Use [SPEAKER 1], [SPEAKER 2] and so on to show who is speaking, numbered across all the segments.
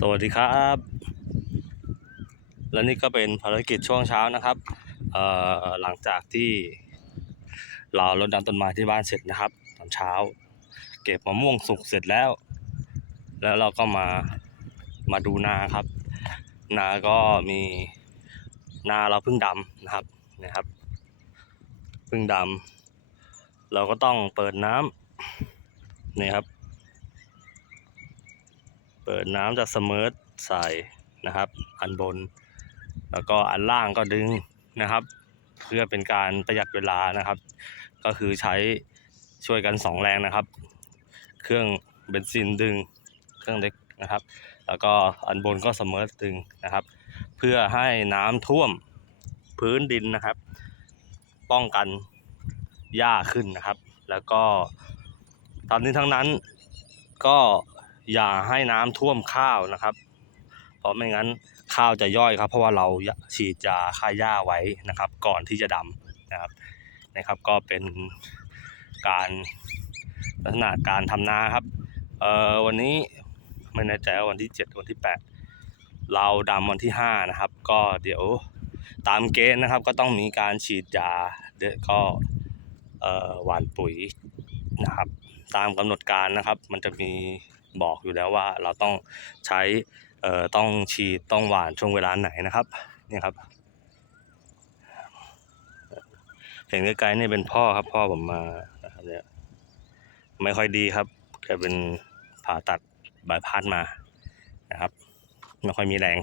[SPEAKER 1] สวัสดีครับ และนี่ก็เป็นภารกิจช่วงเช้านะครับหลังจากที่เรารดน้ำต้นไม้ที่บ้านเสร็จนะครับตอนเช้า เก็บมะม่วงสุกเสร็จแล้ว แล้วเราก็มามาดูนาครับ นาก็มีนาเราเพิ่งดำนะครับนะครับเพิ่งดำเราก็ต้องเปิดน้ำนี่ครับ ปิดน้ำจากเสมิร์ทใส่นะครับ อันบน แล้วก็อันล่างก็ดึงนะครับ เพื่อเป็นการประหยัดเวลานะครับ ก็คือใช้ช่วยกันสองแรงนะครับ เครื่องเบนซินดึงเครื่องเล็กนะครับ แล้วก็อันบนก็เสมิร์ทดึงนะครับ เพื่อให้น้ำท่วมพื้นดินนะครับ ป้องกันหญ้าขึ้นนะครับ แล้วก็ตอนนี้ทั้งนั้นก็ อย่าให้น้ำท่วมข้าวนะครับ เพราะไม่งั้นข้าวจะย่อยครับ เพราะว่าเราฉีดยาฆ่าหญ้าไว้นะครับ ก่อนที่จะดำนะครับนะครับ ก็เป็นการลักษณะการทำนาครับเอ่อวันนี้ไม่แน่ใจว่าวันที่เจ็ดวันที่แปดเราดำวันที่ห้านะครับ ก็เดี๋ยวตามเกณฑ์นะครับ ก็ต้องมีการฉีดยาเดก็เอ่อหว่านปุ๋ยนะครับ ตามกำหนดการนะครับ มันจะมี บอกอยู่แล้วว่าเราต้องใช้เอ่อต้องฉีดต้องหว่านช่วงเวลาไหนนะครับเนี่ยครับ เห็นไกลๆนี่เป็นพ่อครับพ่อผมมานะครับเนี่ยไม่ค่อยดีครับแกเป็นผ่าตัดบายพาสมานะครับไม่ค่อยมีแรง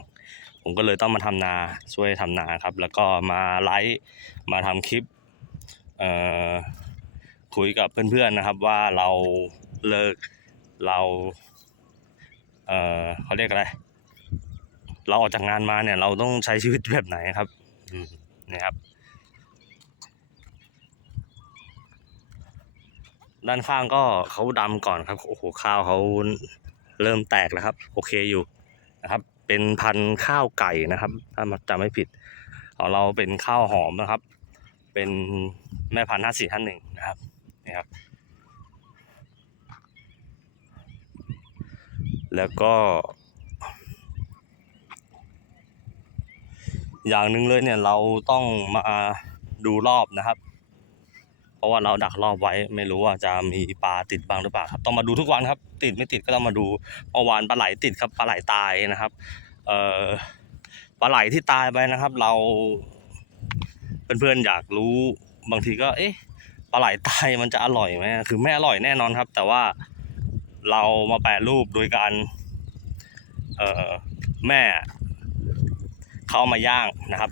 [SPEAKER 1] ผมก็เลยต้องมาทำนาช่วยทำนาครับ แล้วก็มาไลฟ์มาทำคลิปคุยกับเพื่อนๆนะครับว่าเราเลิก เราเออเขาเรียกอะไร เราออกจากงานมาเนี่ย เราต้องใช้ชีวิตแบบไหนครับนี่ครับ ด้านข้างก็เขาดำก่อนครับโอ้โหข้าวเขาเริ่มแตกแล้วครับ โอเคอยู่นะครับ เป็นพันธุ์ข้าวไก่นะครับ ถ้าจำไม่ผิดของเราเป็นข้าวหอมนะครับ เป็นแม่พันธุ์ห้าสี่ห้าหนึ่งนะครับนี่ครับ แล้วก็ อย่างหนึ่งเลยเนี่ยเราต้องมาดูรอบนะครับ เพราะว่าเราดักรอบไว้ไม่รู้ว่าจะมีปลาติดบ้างหรือเปล่าครับ ต้องมาดูทุกวันครับ ติดไม่ติดก็ต้องมาดูเมื่อวานปลาไหลติดครับปลาไหลตายนะครับ เอ่อปลาไหลที่ตายไปนะครับ เราเพื่อนๆอยากรู้บางทีก็เอ๊ะปลาไหลตายมันจะอร่อยไหมคือไม่อร่อยแน่นอนครับ แต่ว่า เรามาแปรรูปโดยการแม่เขาเอามาย่างนะครับ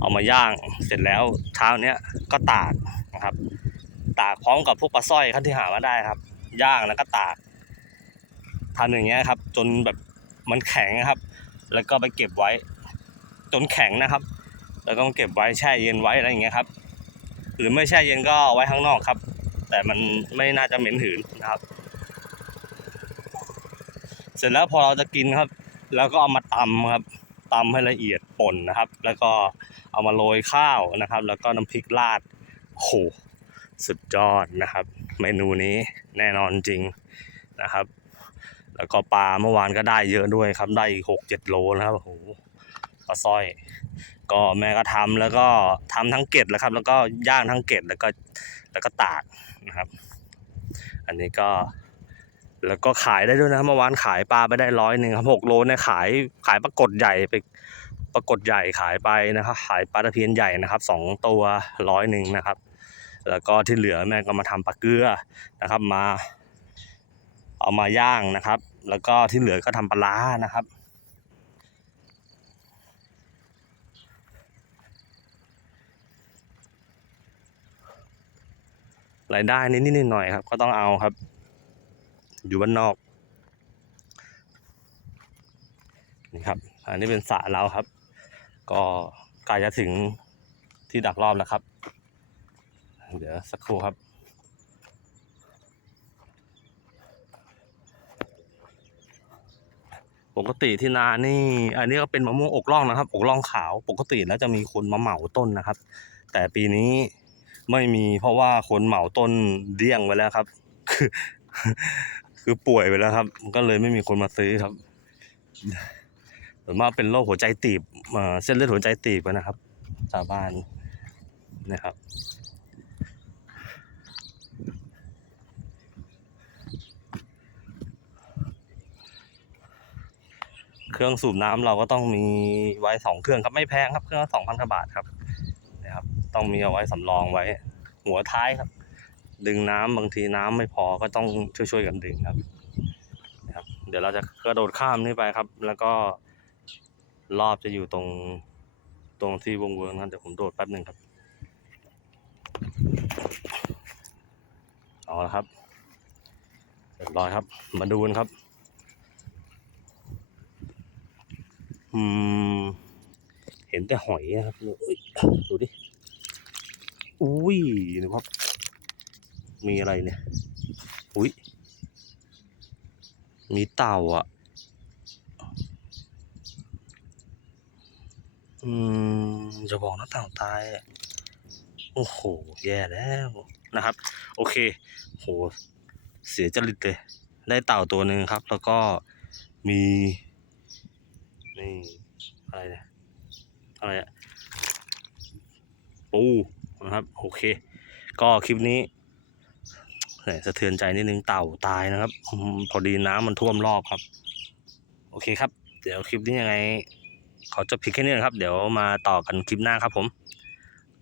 [SPEAKER 1] เอามาย่างเสร็จแล้วเช้าเนี้ยก็ตากนะครับ ตากพร้อมกับพวกปลาสร้อยครับที่หามาได้ครับ ย่างแล้วก็ตากทำอย่างเงี้ยครับ จนแบบมันแข็งครับ แล้วก็ไปเก็บไว้ จนแข็งนะครับ แล้วก็เก็บไว้แช่เย็นไว้อะไรอย่างเงี้ยครับ หรือไม่แช่เย็นก็เอาไว้ข้างนอกครับ แต่มันไม่น่าจะเหม็นหืนนะครับ เสร็จแล้วพอเราจะกินครับ แล้วก็เอามาตำครับตำให้ละเอียดป่นนะครับ แล้วก็เอามาโรยข้าวนะครับ แล้วก็น้ำพริกราดโหสุดยอดนะครับ เมนูนี้แน่นอนจริงนะครับ แล้วก็ปลาเมื่อวานก็ได้เยอะด้วยครับ ได้หกเจ็ดโลนะครับโอ้โหปลาสร้อย ก็แม่ก็ทำแล้วก็ทำทั้งเกล็ดแล้วครับ แล้วก็ย่างทั้งเกล็ดแล้วก็แล้วก็ตาก นะครับ อันนี้ก็แล้วก็ขายได้ด้วยนะครับเมื่อวานขายปลาไปได้ร้อยหนึ่งครับหกโลเนี่ยขายขายปรากฏใหญ่ไปปรากฏใหญ่ขายไปนะครับ ขายปลาตะเพียนใหญ่นะครับสองตัวร้อยหนึ่งนะครับ แล้วก็ที่เหลือแม่ก็มาทำปลาเกลือนะครับมา เอามาย่างนะครับ แล้วก็ที่เหลือก็ทำปลาร้านะครับ รายได้นิดๆหน่อยๆครับ ก็ต้องเอาครับ อยู่บ้านนอกนี่ครับ อันนี้เป็นสระเราครับ ก็ใกล้จะถึงที่ดักรอบแล้วครับ เดี๋ยวสักครู่ครับปกติที่นานี่ อันนี้ก็เป็นมะม่วงอกร่องนะครับ อกร่องขาว ปกติแล้วจะมีคนมาเหมาต้นนะครับ แต่ปีนี้ ไม่มีเพราะว่าคนเหมาต้นเดี้ยงไว้แล้วครับ คือคือป่วยไปแล้วครับ ก็เลยไม่มีคนมาซื้อครับส่วนมากเป็นโรคหัวใจตีบเอ่อเส้นเลือดหัวใจตีบนะครับชาวบ้านนะครับเครื่องสูบน้ำเราก็ต้องมีไว้สองเครื่องครับไม่แพงครับเครื่องสองพันกว่าบาทครับนะครับ ต้องมีเอาไว้สำรองไว้ หัวท้ายครับ ดึงน้ำบางทีน้ำไม่พอก็ต้องช่วยๆกันดึงครับนะครับ เดี๋ยวเราจะกระโดดข้ามนี่ไปครับ แล้วก็รอบจะอยู่ตรงตรงที่วงเวิร์กนะเดี๋ยวผมโดดแป๊บหนึ่งครับเอาละครับเรียบร้อยครับ มาดูกันครับอืมเห็นแต่หอยนะครับดูดิ อุ้ยนะครับ มีอะไรเนี่ย อุ้ย มีเต่าอะ อืม จะบอกนะเต่าตาย โอ้โห แย่แล้วนะครับ โอเค โห เสียจริตเลย ได้เต่าตัวหนึ่งครับ แล้วก็มี นี่ อะไรเนี่ย อะไรอะปู นะครับ โอเค ก็คลิปนี้สะเทือนใจนิดนึงเต่าตายนะครับ พอดีน้ำมันท่วมรอบครับ โอเคครับ เดี๋ยวคลิปนี้ยังไง ขอจบเพียงแค่นี้นะครับ เดี๋ยวมาต่อกันคลิปหน้าครับผม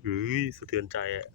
[SPEAKER 1] เฮ้ยสะเทือนใจอะ